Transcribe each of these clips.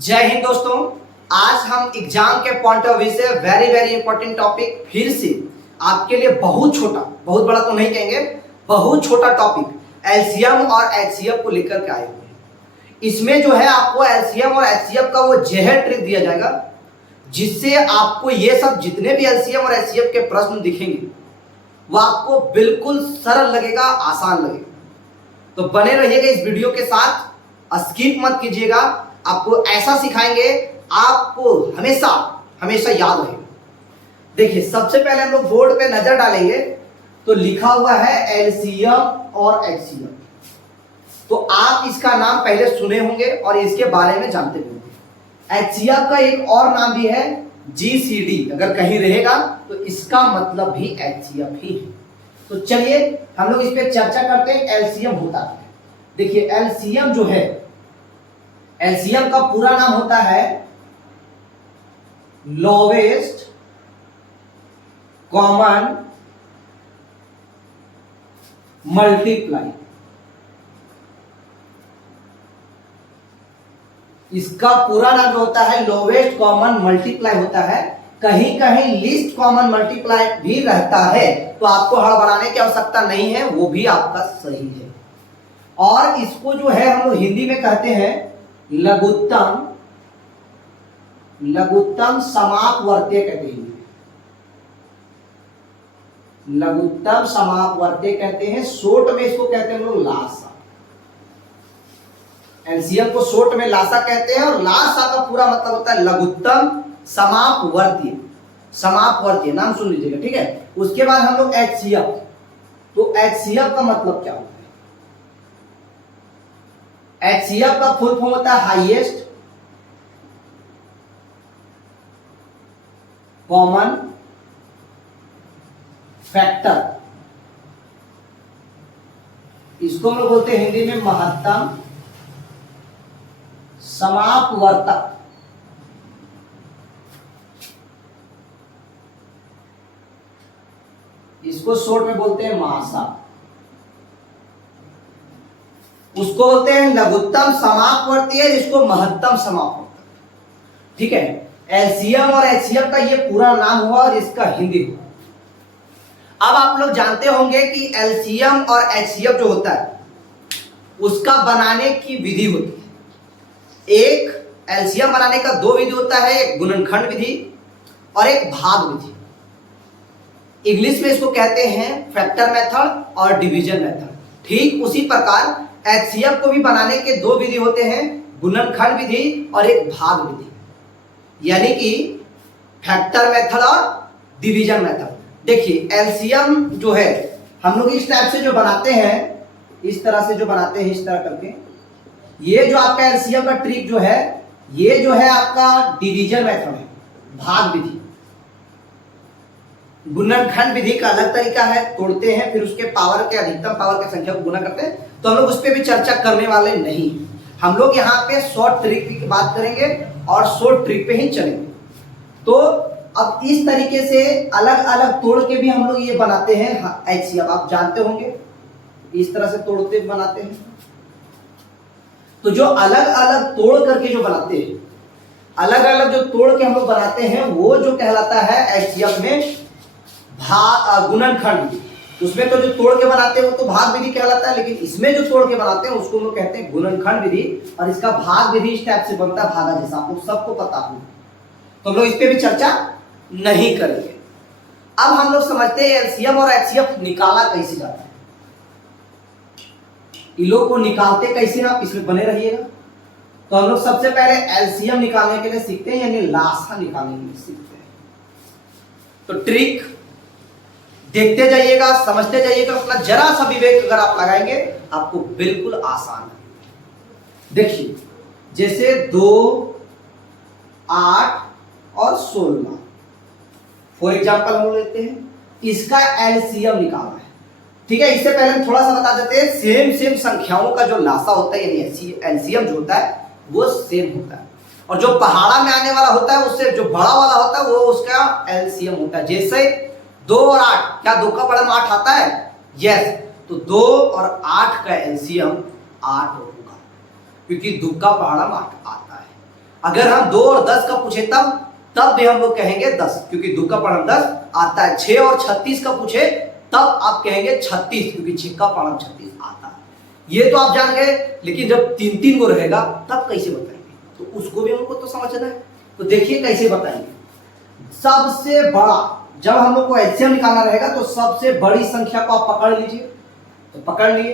जय हिंद दोस्तों। आज हम एग्जाम के पॉइंट ऑफ व्यू से वेरी इंपॉर्टेंट टॉपिक फिर से आपके लिए बहुत छोटा, बहुत बड़ा तो नहीं कहेंगे, बहुत छोटा टॉपिक एलसीएम और एचसीएफ को लेकर के आए हुए हैं। इसमें जो है आपको एलसीएम और एचसीएफ का वो जहर ट्रिक दिया जाएगा जिससे आपको ये सब जितने भी एलसीएम और एचसीएफ के प्रश्न दिखेंगे वो आपको बिल्कुल सरल लगेगा, आसान लगेगा। तो बने रहिएगा इस वीडियो के साथ, स्किप मत कीजिएगा। आपको ऐसा सिखाएंगे आपको हमेशा हमेशा याद रहेगा। देखिए, सबसे पहले हम लोग बोर्ड पे नजर डालेंगे तो लिखा हुआ है एलसीएम और एचसीएफ। तो आप इसका नाम पहले सुने होंगे और इसके बारे में जानते होंगे। एचसीएफ का एक और नाम भी है जीसीडी, अगर कहीं रहेगा तो इसका मतलब भी एचसीएफ ही है। तो चलिए हम लोग इस पे चर्चा करते हैं। एलसीएम होता है, देखिए एलसीएम जो है, एलसीएम का पूरा नाम होता है लोवेस्ट कॉमन मल्टीप्लाई। इसका पूरा नाम जो होता है लोवेस्ट कॉमन मल्टीप्लाई होता है। कहीं कहीं लीस्ट कॉमन मल्टीप्लाई भी रहता है, तो आपको हड़बड़ाने की आवश्यकता नहीं है, वो भी आपका सही है। और इसको जो है हम लोग हिंदी में कहते हैं लघुत्तम समापवर्त्य कहते हैं। लघुत्तम समापवर्त्य कहते हैं, शॉर्ट में इसको कहते हैं हम लोग लासा। एलसीएम को शॉर्ट में लासा कहते हैं और लासा का पूरा मतलब होता है लघुत्तम समापवर्त्य। समापवर्त्य नाम सुन लीजिएगा, ठीक है। उसके बाद हम लोग एचसीएफ, तो एचसीएफ का मतलब क्या होता है? एचसीएफ का फुल फॉर्म होता है हाईएस्ट कॉमन फैक्टर। इसको हम लोग बोलते हैं हिंदी में महत्तम समापवर्तक। इसको शॉर्ट में बोलते हैं मासा। उसको बोलते हैं लघुत्तम समापवर्तीय, जिसको महत्तम समापवर्तक, ठीक है। एलसीएम और एचसीएफ का ये पूरा नाम हुआ और इसका हिंदी हुआ। अब आप लोग जानते होंगे कि एलसीएम और एचसीएफ जो होता है उसका बनाने की विधि होती है। एक एलसीएम बनाने का दो विधि होता है, एक गुणनखंड विधि और एक भाग विधि। इंग्लिश में इसको कहते हैं फैक्टर मेथड और डिवीजन मेथड। ठीक उसी प्रकार एचसीएफ को भी बनाने के दो विधि होते हैं, गुणनखंड विधि और एक भाग विधि, यानी कि फैक्टर मेथड और डिवीजन मेथड। देखिए एलसीएम जो है हम लोग इस टाइप से जो बनाते हैं, इस तरह से जो बनाते हैं, इस तरह करके। ये जो आपका एलसीएम का ट्रिक जो है, ये जो है आपका डिवीजन मेथड है, भाग विधि। गुणनखंड विधि का अलग तरीका है, तोड़ते हैं फिर उसके पावर के अधिकतम पावर की संख्या को गुना करते हैं। तो हम लोग उस पर भी चर्चा करने वाले नहीं। हम लोग यहाँ पे शॉर्ट ट्रिक की बात करेंगे और शॉर्ट ट्रिक पे ही चलेंगे। तो अब इस तरीके से अलग अलग तोड़ के भी हम लोग ये बनाते हैं एचसीएफ। आप जानते होंगे इस तरह से तोड़ते बनाते हैं। तो जो अलग अलग तोड़ करके जो बनाते हैं, अलग अलग जो तोड़ के हम लोग बनाते हैं, वो जो कहलाता है एचसीएफ में गुणनखंड। उसमें तो जो तोड़ के बनाते हैं वो तो भाग विधि कहलाता है, लेकिन इसमें जो तोड़ के बनाते हैं उसको हम लोग कहते हैं गुणनखंड विधि। और इसका भाग विधि इस टाइप से बनता है, भागा जैसा, आप लोग सबको पता हो। तो हम लोग इस पे भी चर्चा नहीं करेंगे। अब हम लोग समझते हैं एलसीएम और एचसीएफ निकाला कैसे जाता है। इन लोग को निकालते कैसे ना, इसमें बने रहिएगा। तो हम लोग सबसे पहले एलसीएम निकालने के लिए सीखते हैं, यानी लासा निकालने के लिए सीखते हैं। तो ट्रिक देखते जाइएगा, समझते जाइएगा, अपना जरा सा विवेक अगर आप लगाएंगे आपको बिल्कुल आसान है। देखिए जैसे 2, 8 और 16 फॉर एग्जाम्पल हम लोग लेते हैं, इसका एलसीएम निकालना है, ठीक है। इससे पहले हम थोड़ा सा बता देते हैं, सेम संख्याओं का जो लासा होता है यानी एलसीएम जो होता है वो सेम होता है, और जो पहाड़ा में आने वाला होता है उससे जो बड़ा वाला होता है वो उसका एलसीएम होता है। जैसे 2 और 8, क्या 2 का पढ़ा में 8 आता है? यस। तो 2 और 8 का एलसीएम 8 होगा, क्योंकि 2 का पहाड़ा 8 आता है। अगर हम 2 और 10 का पूछे तब भी हम लोग कहेंगे 10, क्योंकि 2 का पढ़म 10 आता है। 6 और 36 का पूछे तब आप कहेंगे 36, क्योंकि 6 का पढ़म 36 आता है। ये तो आप जान गए, लेकिन जब 3-3 को रहेगा तब कैसे बताएंगे, तो उसको भी हमको तो समझना है। तो देखिए कैसे बताएंगे। सबसे बड़ा, जब हम लोग को एलसीएम निकालना रहेगा तो सबसे बड़ी संख्या को आप पकड़ लीजिए, तो पकड़ लिए।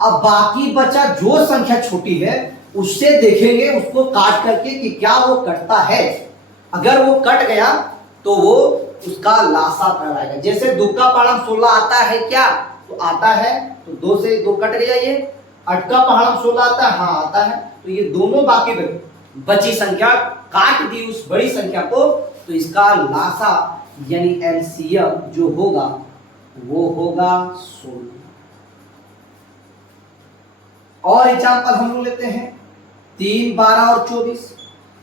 अब बाकी बचा जो संख्या छोटी है उससे देखेंगे, उसको काट करके कि क्या वो कटता है। अगर वो कट गया तो वो उसका लासा कहलाएगा। जैसे 2 का पहाड़म 16 आता है क्या, तो आता है, तो 2 से 2 कट गया। ये 8 का पहाड़म 16 आता है, हाँ आता है। तो ये दोनों बाकी बची संख्या काट दी उस बड़ी संख्या को, तो इसका लासा यानी एलसीएम जो होगा वो होगा 16। और एग्जाम्पल हम लोग लेते हैं 3, 12 और 24।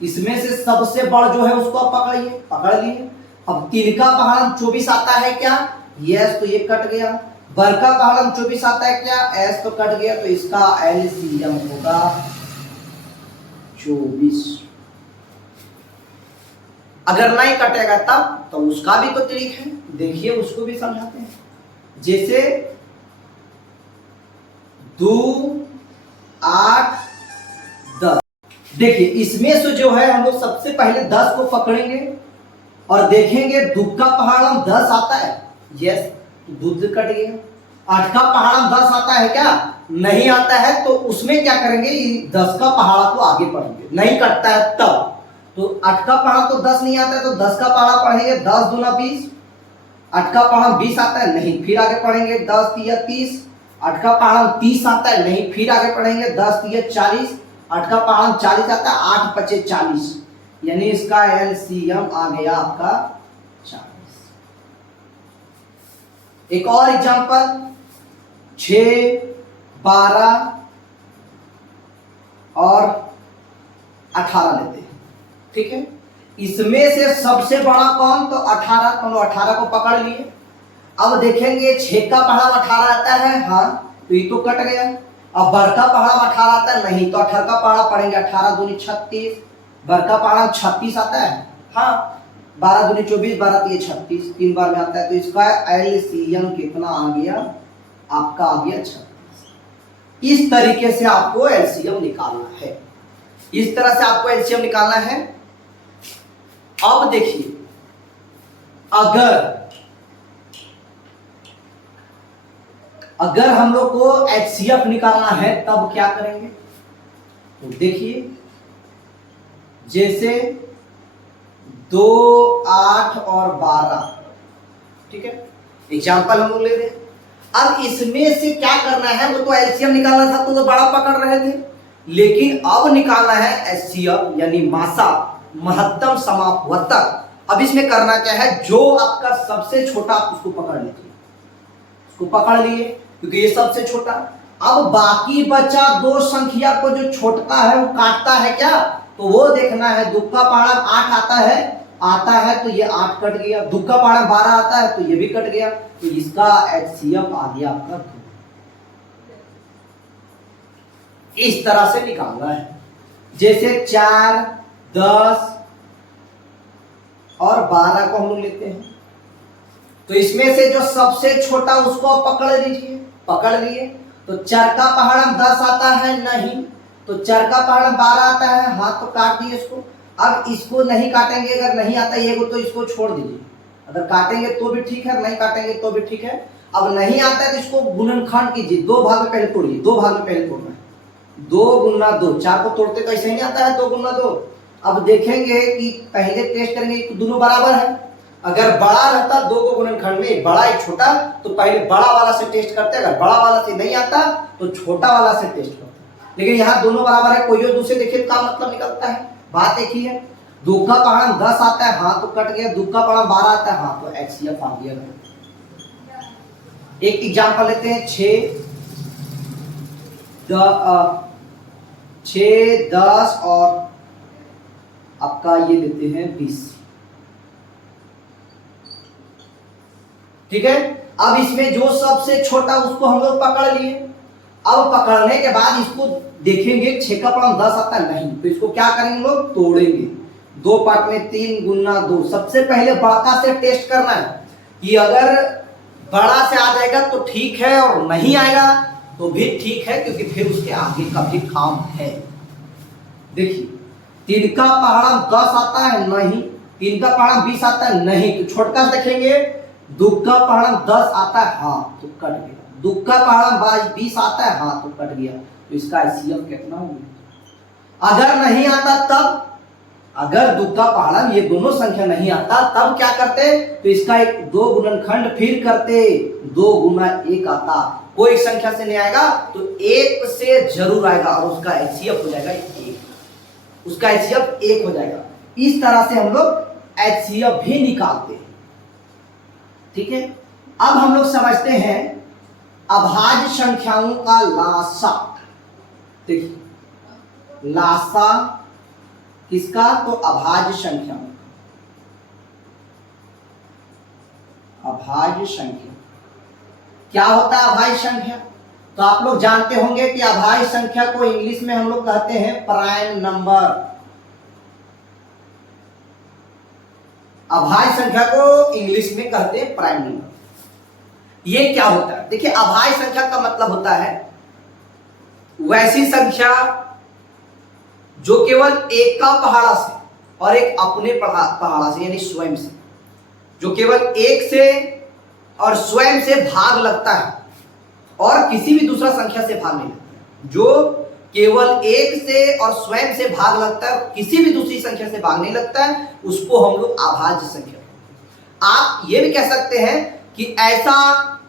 इसमें से सबसे बड़ जो है उसको आप पकड़िए, पकड़ लिए। अब 3 का पहाड़म 24 आता है क्या, यस, तो ये कट गया। बर का पहाड़म 24 आता है क्या, एस, तो कट गया। तो इसका एलसीएम होगा 24। अगर नहीं कटेगा तब तो उसका भी तो ट्रिक है, देखिए उसको भी समझाते हैं। जैसे 2, 8, 10। देखिए इसमें से जो है हम लोग सबसे पहले 10 को पकड़ेंगे और देखेंगे 2 का पहाड़म 10 आता है, यस, दूध कट गया। 8 का पहाड़म 10 आता है क्या, नहीं आता है। तो उसमें क्या करेंगे, 10 का पहाड़ा को आगे पढ़ेंगे, नहीं कटता है तब। तो 8 का पहाड़ा तो 10 नहीं आता है, तो 10 का पहाड़ा पढ़ेंगे, 10 दूना 20। 8 का पहाड़ा 20 आता है, नहीं, फिर आगे पढ़ेंगे 10 तिया 30। 8 का पहाड़ा 30 आता है, नहीं, फिर आगे पढ़ेंगे 10 तिया 40। 8 का पहाड़ा 40 आता है, 8 पचे 40, यानी इसका एलसीएम आ गया आपका 40। एक और एग्जांपल 6, 12 और 18 लेते हैं, ठीक है। इसमें से सबसे बड़ा कौन, तो 18, तो 18 को पकड़ लिए। अब देखेंगे 6 का पहाड़ा 18 आता है, हाँ, तो ये तो कट गया। अब बर का पहाड़ा 18 आता है, नहीं, तो 18 का पहाड़ा पढ़ेंगे, 18 दूनी 36। बर का पहाड़ा 36 आता है, हाँ, 12 दूनी 24, 12 तिया 36, 3 बार में आता है। तो इसका एलसीएम कितना आ गया, आपका आ गया 36। इस तरीके से आपको एलसीएम निकालना है, इस तरह से आपको एलसीएम निकालना है। अब देखिए, अगर हम लोग को एचसीएफ निकालना है तब क्या करेंगे, तो देखिए जैसे 2, 8 और 12, ठीक है, एग्जाम्पल हम लोग ले रहे हैं। अब इसमें से क्या करना है, वो तो एलसीएम निकालना था तो बड़ा पकड़ रहे थे, लेकिन अब निकालना है एचसीएफ यानी मासा, महत्तम समापवर्तक। अब इसमें करना क्या है, जो आपका सबसे छोटा आप उसको पकड़ लीजिए, उसको पकड़ लिए क्योंकि ये सबसे छोटा। अब बाकी बचा 2 संख्या को जो छोटा है वो काटता है क्या, तो वो देखना है। 2 का पहाड़ा 8 आता है, तो ये 8 कट गया। 2 का पहाड़ा 12 आता है, तो ये भी कट गया। तो इसका एचसीएफ आ गया आपका 2। इस तरह से निकालना है। जैसे 4, 10 और 12 को हम लोग लेते हैं, तो इसमें से जो सबसे छोटा उसको आप पकड़ लीजिए, पकड़ लिए। तो 4 का पहाड़म 10 आता है, नहीं, तो 4 का पहाड़म 12 आता है, हाँ, तो काट दिए इसको। अब इसको नहीं काटेंगे, अगर नहीं आता ये तो इसको छोड़ दीजिए, अगर काटेंगे तो भी ठीक है, नहीं काटेंगे तो भी ठीक है। अब नहीं आता है तो इसको गुणनखंड कीजिए, 2 भाग में पहले तोड़िए, 2 भाग में पहले तोड़ना है। 2 गुना 2, 4 को तोड़ते तो ऐसे नहीं आता है 2 गुना 2। अब देखेंगे कि पहले टेस्ट करेंगे कि दोनों बराबर है। अगर बड़ा रहता 2 को गुणनखंड में, बड़ा एक छोटा, तो पहले बड़ा वाला से टेस्ट करते, अगर बड़ा वाला से नहीं आता तो छोटा वाला से टेस्ट करते। लेकिन यहाँ दोनों बराबर है, कोई और दूसरे देखिए का मतलब निकलता है, बात एक ही है। 2 का पहाड़ा 10 आता है, हाँ, तो कट गया। 2 का पहाड़ा 12 आता है, हाँ, तो एचसीएफ आ गया। एक एग्जांपल लेते हैं 6, 10 और आपका ये लेते हैं 20, ठीक है। अब इसमें जो सबसे छोटा उसको हम लोग पकड़ लिए। अब पकड़ने के बाद इसको देखेंगे 6 का पढ़म 10 आता है नहीं, तो इसको क्या करेंगे लोग, तोड़ेंगे। 2 पार्ट में 3 गुना 2। सबसे पहले बड़ा से टेस्ट करना है कि अगर बड़ा से आ जाएगा तो ठीक है, और नहीं आएगा तो भी ठीक है, क्योंकि फिर उसके आगे का भी काम है। देखिए 3 का पहाड़ा 10 आता है नहीं, 3 का पहाड़ा 20 आता है नहीं, तो छोटका देखेंगे। 2 का पहाड़ा 10 आता है, हाँ तो कट गया। 2 का पहाड़ा 20 आता है, हाँ तो कट गया। तो इसका HCF कितना हो गया? अगर नहीं आता तब, अगर 2 का पहाड़ा ये दोनों संख्या नहीं आता तब क्या करते, तो इसका एक 2 गुणनखंड फिर करते, 2 गुना 1 आता। कोई संख्या से नहीं आएगा तो 1 से जरूर आएगा, और उसका HCF हो जाएगा 1, उसका HCF 1 हो जाएगा। इस तरह से हम लोग HCF भी निकालते हैं। ठीक है, अब हम लोग समझते हैं अभाज्य संख्याओं का लासा। देखिए लासा किसका, तो अभाज्य संख्या, अभाज्य संख्या क्या होता है अभाज्य संख्या? तो आप लोग जानते होंगे कि अभाज्य संख्या को इंग्लिश में हम लोग कहते हैं प्राइम नंबर। अभाज्य संख्या को इंग्लिश में कहते हैं प्राइम नंबर। ये क्या होता है? देखिए अभाज्य संख्या का मतलब होता है वैसी संख्या जो केवल एक का पहाड़ा से और एक अपने पहाड़ा से यानी स्वयं से, जो केवल एक से और स्वयं से भाग लगता है और किसी भी दूसरा संख्या से भाग नहीं लगता है। जो केवल एक से और स्वयं से भाग लगता है, किसी भी दूसरी संख्या से भाग नहीं लगता है, उसको हम लोग अभाज्य संख्या। आप ये भी कह सकते हैं कि ऐसा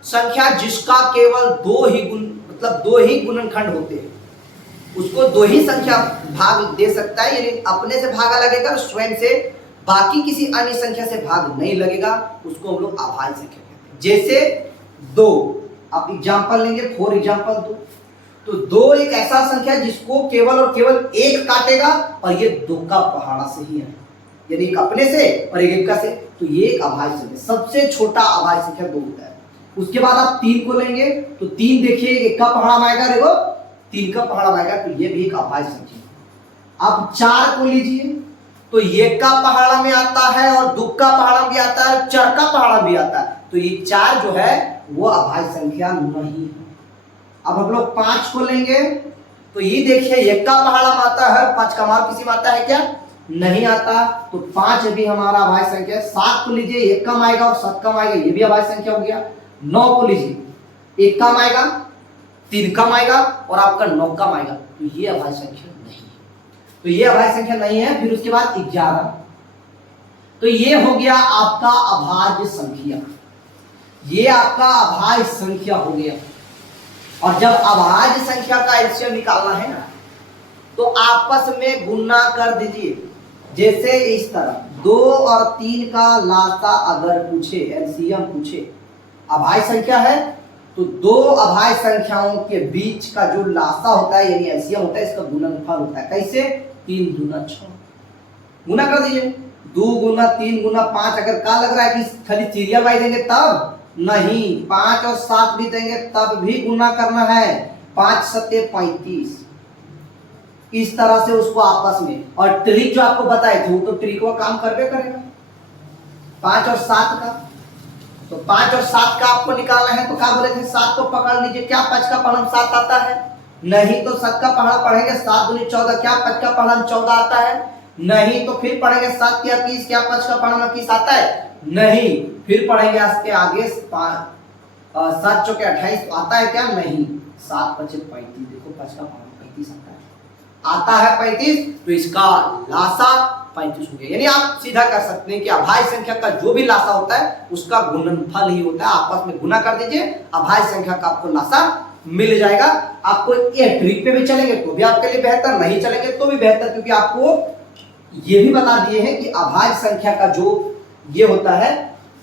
संख्या जिसका केवल 2 ही गुणनखंड होते हैं, उसको 2 ही संख्या भाग दे सकता है, यानी अपने से भागा लगेगा, स्वयं से बाकी किसी अन्य संख्या से भाग नहीं लगेगा, उसको हम लोग अभाज्य संख्या कहते हैं। जैसे 2, आप एग्जांपल लेंगे, फॉर एग्जांपल 2, तो 2 एक ऐसा संख्या जिसको केवल और केवल 1 काटेगा, और ये 2 का पहाड़ा से ही है, यानी एक अपने से और एक का से, तो ये एक अभाज्य संख्या। सबसे छोटा अभाज्य संख्या 2 होता है। उसके बाद आप 3 को लेंगे, तो 3 देखिए 1 का पहाड़ा आएगा, देखो 3 का पहाड़ा आएगा, तो ये भी एक अभाज्य संख्या। अब 4 को लीजिए, तो 1 का पहाड़ा में आता है और 2 का पहाड़ा भी आता है, 4 का पहाड़ा भी आता है, तो ये 4 जो है वो अभाज्य संख्या नहीं है। अब हम लोग 5 को लेंगे, तो ये देखिए 1 का पहाड़ा में आता है, 5 का मान किसी में आता है क्या? नहीं आता, तो 5 भी हमारा अभाज्य संख्या है। 7 को लीजिए, 1 कम आएगा और 7 कम आएगा, ये भी अभाज्य संख्या हो गया। 9 को लीजिए, 1 कम आएगा, 3 कम आएगा और आपका 9 कम आएगा, तो ये अभाज्य संख्या नहीं है। तो ये अभाज्य संख्या नहीं है। फिर उसके बाद 11, तो ये हो गया आपका अभाज्य संख्या, ये आपका अभाज्य संख्या हो गया। और जब अभाज्य संख्या का एलसीएम निकालना है ना, तो आपस में गुणा कर दीजिए। जैसे इस तरह 2 और 3 का लासा अगर पूछे, एलसीएम पूछे, अभाज्य संख्या है, तो 2 अभाज्य संख्याओं के बीच का जो लासा होता है यानी एलसीएम होता है, इसका गुणनफल होता है। कैसे? 3 गुना 6 गुना कर दीजिए। 2 गुना 3 गुना 5, अगर का लग रहा है कि खाली सीरियल वाइज देंगे तब नहीं, 5 और 7 भी देंगे तब भी गुना करना है। 5 सत्ते 35, इस तरह से उसको आपस में। और ट्रिक जो आपको बताए थे वो तो ट्रिक का काम करबे करेगा। 5 और 7 का, तो 5 और 7 का आपको निकालना है, तो क्या बोले थे? 7 को पकड़ लीजिए, क्या 5 का पढ़म 7 आता है? नहीं, तो 7 का पढ़ा पढ़ेंगे 7 दूनी 14, क्या 5 का पढ़म 14 आता है? नहीं, तो फिर पढ़ेंगे 7 या 30, क्या 5 का पढ़म 21 आता है? नहीं, फिर पढ़ेंगे इसके आगे 7 चौके 28 तो आता है क्या? नहीं, 7 पचे 35, देखो 5 का पढ़म 35 आता है 35, तो इसका लासा 35 हो गया। यानी आप सीधा कर सकते हैं कि अभाज्य संख्या का जो भी लासा होता है उसका गुणनफल ही होता है। आपस में गुना कर दीजिए, अभाज्य संख्या का आपको लासा मिल जाएगा। आपको ये ट्रिक पे भी चलेंगे तो भी आपके लिए बेहतर, नहीं चलेंगे तो भी बेहतर, क्योंकि आपको ये भी बता दिए हैं कि अभाज्य संख्या का जो ये होता है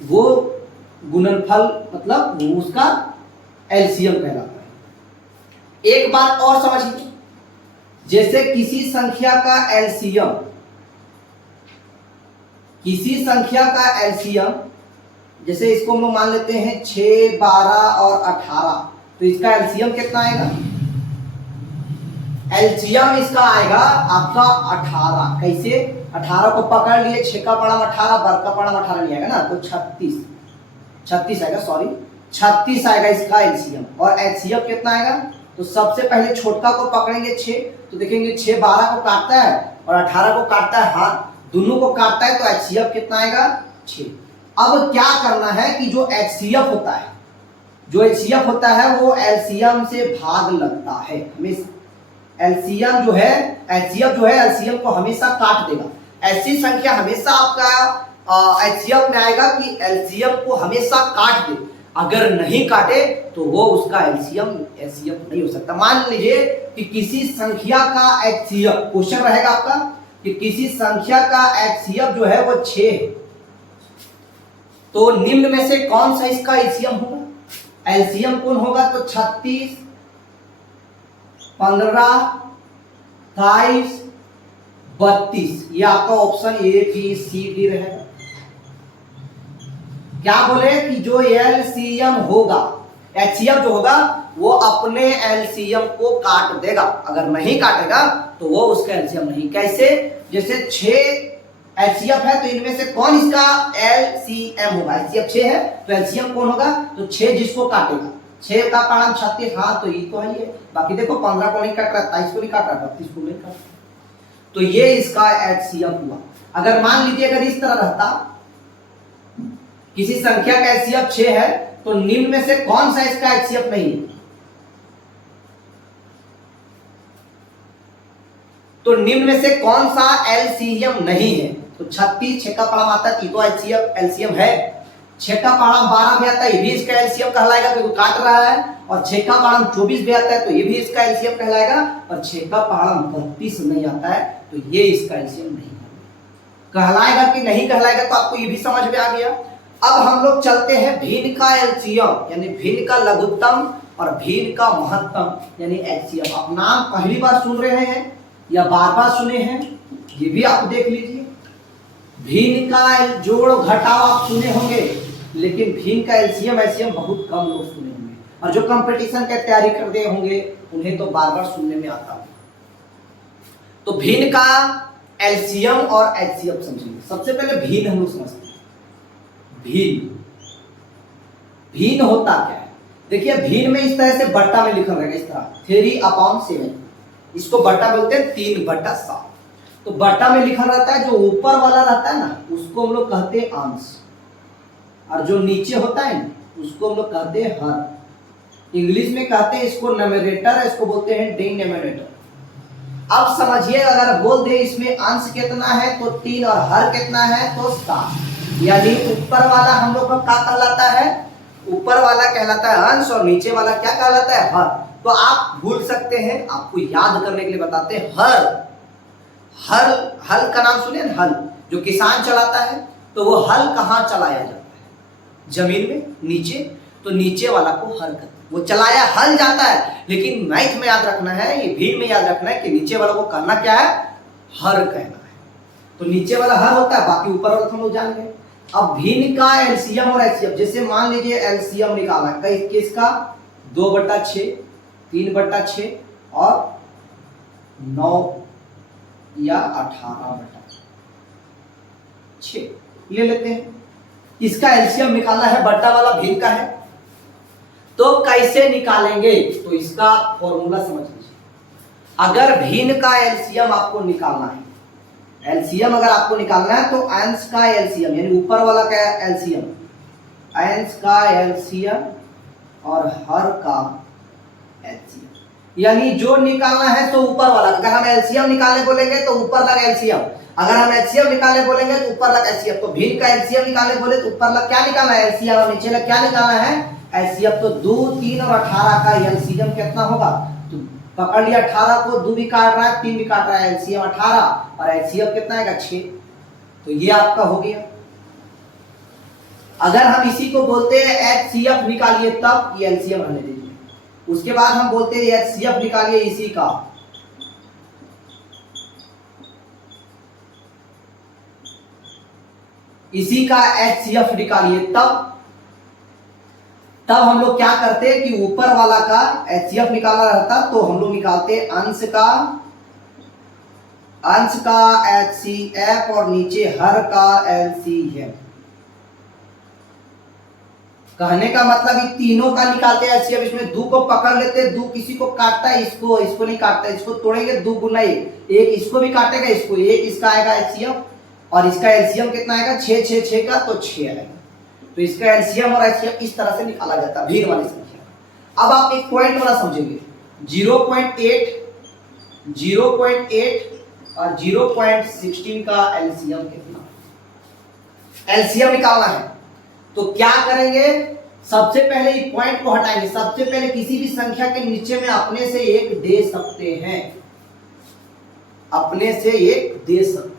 वो गुणनफल मतलब वो उसका एलसीएम कहलाता है। एक बात और समझिए, जैसे किसी संख्या का एलसीएम, किसी संख्या का एलसीएम, जैसे इसको हम लोग मान लेते हैं 6, 12 और 18, तो इसका एलसीएम कितना आएगा? एलसीएम इसका आएगा आपका 18। कैसे? 18 को पकड़ लिए, 6 का पड़ा 18, वर्ग का पड़ा 18 नहीं आएगा ना, तो 36 आएगा, सॉरी 36 आएगा इसका एलसीएम। और एचसीएफ कितना आएगा? तो सबसे पहले छोटका को पकड़ेंगे 6, तो देखेंगे 6 12 को काटता है और 18 को काटता है, हाँ दोनों को काटता है, तो एचसीएफ कितना आएगा? 6। अब क्या करना है कि जो एचसीएफ होता है, जो एचसीएफ होता है वो एलसीएम से भाग लगता है हमेशा। एलसीएम जो है, एचसीएफ जो है एलसीएम को हमेशा काट देगा। ऐसी संख्या हमेशा आपका एचसीएफ में आएगा कि एलसीएम को हमेशा काट दे। अगर नहीं काटे तो वो उसका एलसीएम नहीं हो सकता। मान लीजिए कि किसी संख्या का एचसीएफ, क्वेश्चन रहेगा आपका कि किसी संख्या का एचसीएफ जो है वो 6 है, तो निम्न में से कौन सा इसका एलसीएम होगा? एलसीएम कौन होगा? तो 36, 15, 22, 32, ये आपका option A B C D रहेगा। क्या बोले कि जो एलसीएम होगा, एचसीएफ जो होगा वो अपने एलसीएम को काट देगा। अगर नहीं काटेगा तो वो उसका एलसीएम नहीं। कैसे? जैसे 6 एचसीएफ है तो इनमें से कौन इसका एलसीएम होगा? एचसीएफ 6 है तो एलसीएम कौन होगा? तो 6 जिसको काटेगा, 6 का पारण 36, हाँ तो ये तो है ये। बाकी देखो 15 को नहीं काट रहा, 23 को नहीं काट रहा, 32 को नहीं काट रहा, तो ये इसका एचसीएफ हुआ। अगर मान लीजिए अगर इस तरह रहता, किसी संख्या का एचसीएफ 6 है तो निम्न में से कौन सा इसका एचसीएफ नहीं है? तो निम्न में से कौन सा एलसीएम नहीं है? तो 36, 6 का पारा आता है तो एचसीएफ एलसीएम है। 6 का पारा 12 भी आता है, ये भी इसका एलसीएम कहलाएगा क्योंकि काट रहा है। और 6 का पारा 24 भी आता है तो ये भी इसका एलसीएम कहलाएगा। और 6 का पारा 32 नहीं आता है तो ये इसका एलसीएम नहीं कहलाएगा। कि नहीं कहलाएगा तो आपको ये भी समझ में आ गया। अब हम लोग चलते हैं भिन्न का एलसीएम, यानी भिन्न का लघुत्तम और भिन्न का महत्तम यानी एचसीएफ। आप नाम पहली बार सुन रहे हैं या बार बार सुने हैं, ये भी आप देख लीजिए। भिन्न का जोड़ घटाव आप सुने होंगे, लेकिन भिन्न का एलसीएम एचसीएम बहुत कम लोग सुने होंगे। और जो कंपटीशन की तैयारी कर रहे होंगे उन्हें तो बार बार सुनने में आता है। तो भिन्न का एलसीएम और एचसीएफ समझेंगे। सबसे पहले भिन्न हम लोग समझते हैं। भिन्न होता क्या है? देखिए भिन्न में इस तरह से बट्टा में लिखा रहेगा, इस तरह 3/7, इसको बट्टा बोलते हैं 3/7। तो बट्टा में लिखा रहता है, जो ऊपर वाला रहता है ना उसको हम लोग कहते हैं अंश, और जो नीचे होता है ना उसको हम लोग कहते हैं हर। इंग्लिश में कहते हैं इसको न्यूमरेटर, इसको बोलते हैं डिनोमिनेटर। अब समझिए, अगर बोल दे इसमें अंश कितना है तो 3 और हर कितना है तो 7, यानी ऊपर वाला हम लोग का क्या कहलाता है? ऊपर वाला कहलाता है अंश और नीचे वाला क्या कहलाता है? हर। तो आप भूल सकते हैं, आपको याद करने के लिए बताते हैं। हल का नाम सुने? हल जो किसान चलाता है, तो वो हल कहाँ चलाया जाता है? जमीन में, नीचे। तो नीचे वाला को हर कहते हैं। वो चलाया हल जाता है, लेकिन मैथ में याद रखना है, ये भिन्न में याद रखना है कि नीचे वाला को करना क्या है? हर कहना है। तो नीचे वाला हर होता है, बाकी ऊपर वाला हम लोग जान गए। अब भिन्न का एलसीएम और एचसीएफ, जैसे मान लीजिए एलसीएम निकाला है किसका? 2/6, 3/6 और 9 या 18/6 ले लेते हैं। इसका एलसीएम निकालना है, बट्टा वाला भिन्न का है, तो कैसे निकालेंगे? तो इसका फॉर्मूला समझ लीजिए। अगर भिन्न का एलसीएम आपको निकालना है, एलसीएम अगर आपको निकालना है तो अंश का एलसीएम यानी ऊपर वाला का एलसीएम, अंश का एलसीएम और हर का एलसीएम, यानी जो निकालना है तो ऊपर वाला। अगर हम एलसीएम निकालने बोलेंगे तो ऊपर लगा एलसीएम, अगर हम एचसीएफ निकालने बोलेंगे तो ऊपर लगा एचसीएफ। तो भिन्न का एलसीएम निकालने बोले तो ऊपर लग क्या निकालना है? एलसीएम, और नीचे लग क्या निकालना है? एचसीएफ। तो 2, 3 और 18 का एलसीएम कितना होगा? तो पकड़ लिया 18 को, 2 भी काट रहा है, 3 भी काट रहा है, एलसीएम 18 और एचसीएफ कितना आएगा? 6। तो ये आपका हो गया। अगर हम इसी को बोलते हैं एचसीएफ निकालिए, तब ये एलसीएम रहने दीजिए। उसके बाद हम बोलते हैं एचसीएफ निकालिए इसी का, इसी का एचसीएफ निकालिए, तब तब हम लोग क्या करते हैं कि ऊपर वाला का एचसीएफ निकालना रहता तो हम लोग निकालते अंश का एचसीएफ और नीचे हर का एलसीएम। कहने का मतलब ये तीनों का निकालते हैं एचसीएफ। इसमें दो को पकड़ लेते हैं, दो किसी को काटता है, इसको नहीं काटता, इसको तोड़ेंगे 2 गुना 1, एक इसको भी काटेगा, इसको एक, इसका आएगा एचसीएफ और इसका एलसीएम कितना आएगा 6 6 6 का, तो 6 आएगा। तो इसका एलसीएम और एचसीएफ इस तरह से निकाला जाता है भीड़ वाली संख्या। अब आप एक पॉइंट वाला समझेंगे, 0.8 और 0.16 का एलसीएम कितना, एलसीएम निकालना है। तो क्या करेंगे, सबसे पहले इस पॉइंट को हटाएंगे। सबसे पहले किसी भी संख्या के नीचे में अपने से 1 दे सकते हैं, अपने से 1 दे सकते हैं।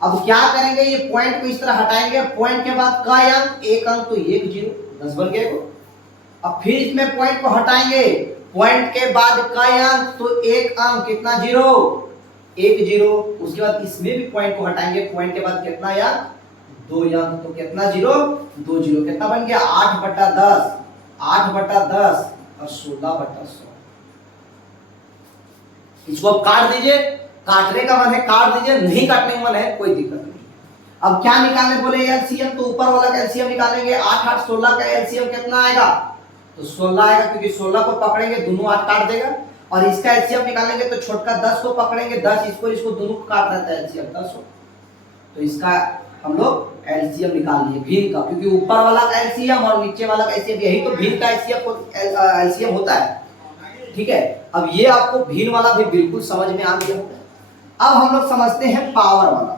अब क्या करेंगे, ये पॉइंट को इस तरह हटाएंगे, पॉइंट के बाद का अंक, एक अंक तो 1 0 10 बन गया। अब फिर इसमें पॉइंट को हटाएंगे, पॉइंट के बाद का अंक तो एक अंक, कितना 0 1 0। उसके बाद इसमें भी पॉइंट को हटाएंगे, पॉइंट के बाद कितना अंक 2 अंक, तो कितना 0 2 0, कितना बन गया 8/10 और 16/100। इसको अब काट दीजिए, काटने का मन है काट दीजिए, नहीं काटने का मन है कोई दिक्कत नहीं। अब क्या निकालने बोले एलसीएम, तो ऊपर वाला का एलसीएम निकालेंगे। 8 8 16 का एलसीएम कितना आएगा, तो 16 आएगा, क्योंकि 16 को पकड़ेंगे दोनों 8 काट देगा। और इसका एलसीएम निकालेंगे तो छोटका 10 को पकड़ेंगे, 10 इसको दोनों को काट रहता है एलसीएम 10 हो। तो इसका हम लोग एलसीएम निकाल लिए भीम का, क्योंकि ऊपर वाला का एलसीएम और नीचे वाला का एलसीएम, यही तो भीम का एलसीएम होता है। ठीक है, अब ये आपको भीम वाला भी बिल्कुल समझ में आ गया। अब हम लोग समझते हैं पावर वाला।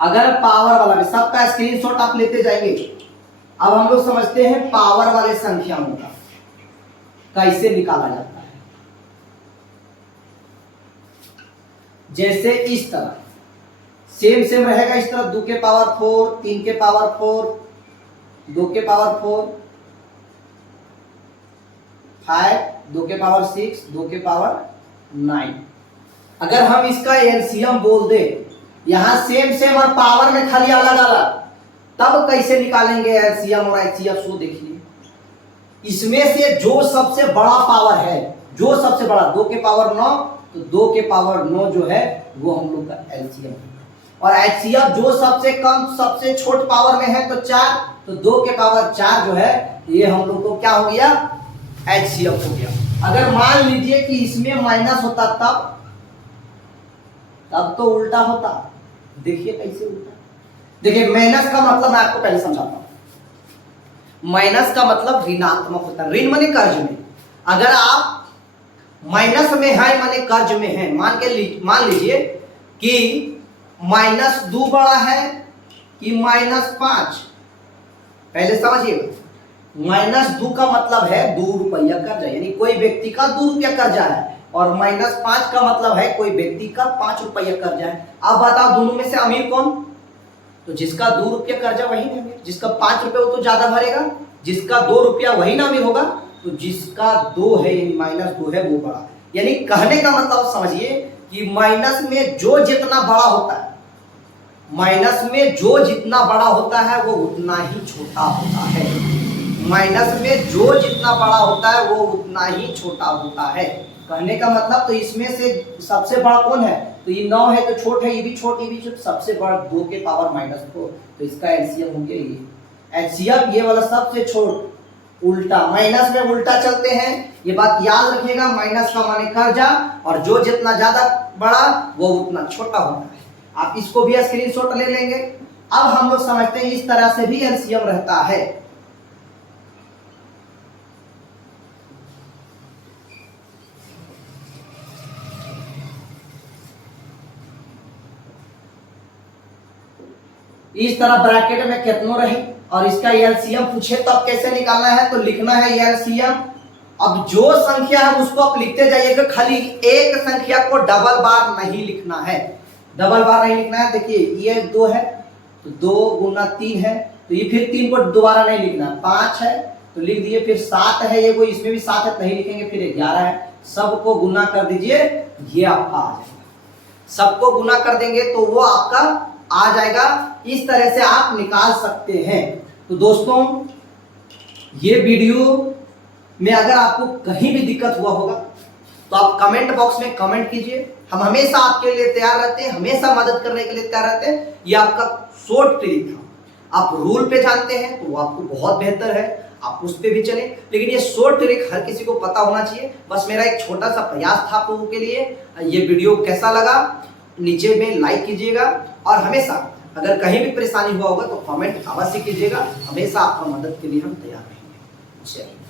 अगर पावर वाला में सबका स्क्रीनशॉट आप लेते जाएंगे। अब हम लोग समझते हैं पावर वाले संख्याओं का कैसे निकाला जाता है। जैसे इस तरह सेम रहेगा, इस तरह 2 के पावर 4, 3 के पावर 4, 2 के पावर 4, 5, 2 के पावर 6, 2 के पावर 9। अगर हम इसका एलसीएम बोल दे, यहां सेम और पावर में खाली अलग अलग, तब कैसे निकालेंगे एलसीएम और एचसीएफ, सो देखिए। इसमें से जो सबसे बड़ा पावर है, जो सबसे बड़ा 2 के पावर 9, तो 2 के पावर 9 जो है वो हम लोग का एलसीएम है। और एचसीएफ जो सबसे कम सबसे छोट पावर में है तो 4, तो 2 के पावर 4 जो है ये हम लोग को क्या हो गया, एचसीएफ हो गया। अगर मान लीजिए कि इसमें माइनस होता तब तो उल्टा होता। देखिए कैसे उल्टा, देखिए माइनस का मतलब मैं आपको पहले समझाता हूं। माइनस का मतलब ऋणात्मक होता है, ऋण माने कर्ज में। अगर आप माइनस में है माने कर्ज में है, मान लीजिए कि -2 बड़ा है कि -5, पहले समझिएगा। -2 का मतलब है 2 रुपया कर्जा, यानी कोई व्यक्ति का 2 रुपया कर्जा है, और -5 का मतलब है कोई व्यक्ति का 5 रुपया कर्जा है। अब बताओ दोनों में से अमीर कौन, तो जिसका 2 रुपया कर्जा वही ना अमीर, जिसका 5 रुपया वो तो ज्यादा भरेगा, जिसका 2 रुपया वही ना अमीर होगा, तो जिसका 2 है यानी -2 है वो बड़ा। यानी कहने का मतलब समझिए कि माइनस में जो जितना बड़ा होता है, माइनस में जो जितना बड़ा होता है वो उतना ही छोटा होता है। माइनस में जो जितना बड़ा होता है वो उतना ही छोटा होता है। कहने का मतलब तो इसमें से सबसे बड़ा कौन है, तो ये 9 है तो छोट है, ये भी छोट, ये भी छोट, सबसे बड़ा 2 के पावर -4, तो इसका एलसीएम हो गया ये। एचसीएफ ये वाला सबसे छोट, उल्टा माइनस में उल्टा चलते हैं, ये बात याद रखिएगा। माइनस का माने कर्जा, और जो जितना ज्यादा बड़ा वो उतना छोटा होता है। आप इसको भी स्क्रीनशॉट ले लेंगे। अब हम लोग समझते हैं इस तरह से भी एलसीएम रहता है। इस तरह ब्रैकेट में कितनों रहे और इसका एलसीएम पूछे तब कैसे निकालना है, तो लिखना है एलसीएम। अब जो संख्या है उसको आप लिखते जाइएगा, खाली एक संख्या को डबल बार नहीं लिखना है, डबल बार नहीं लिखना है। देखिए ये 2 है तो 2 गुना 3 है, तो ये फिर 3 को दोबारा नहीं लिखना। 5 है तो लिख दिए, फिर 7 है, ये कोई इसमें भी 7 है नहीं लिखेंगे, फिर 11 है, सबको गुना कर दीजिए, ये आपका आ जाएगा। सबको गुना कर देंगे तो वो आपका आ जाएगा। इस तरह से आप निकाल सकते हैं। तो दोस्तों ये वीडियो में अगर आपको कहीं भी दिक्कत हुआ होगा तो आप कमेंट बॉक्स में कमेंट कीजिए। हम हमेशा आपके लिए तैयार रहते हैं, हमेशा मदद करने के लिए तैयार रहते हैं। ये आपका शॉर्ट ट्रिक था। आप रूल पे जानते हैं तो वो आपको बहुत बेहतर है, आप उस पे भी चलें, लेकिन ये शॉर्ट ट्रिक हर किसी को पता होना चाहिए। बस मेरा एक छोटा सा प्रयास था आप लोगों के लिए। ये वीडियो कैसा लगा नीचे में लाइक कीजिएगा, और हमेशा अगर कहीं भी परेशानी हुआ होगा तो कमेंट अवश्य कीजिएगा। हमेशा आपका मदद के लिए हम तैयार रहेंगे। जय हिंद।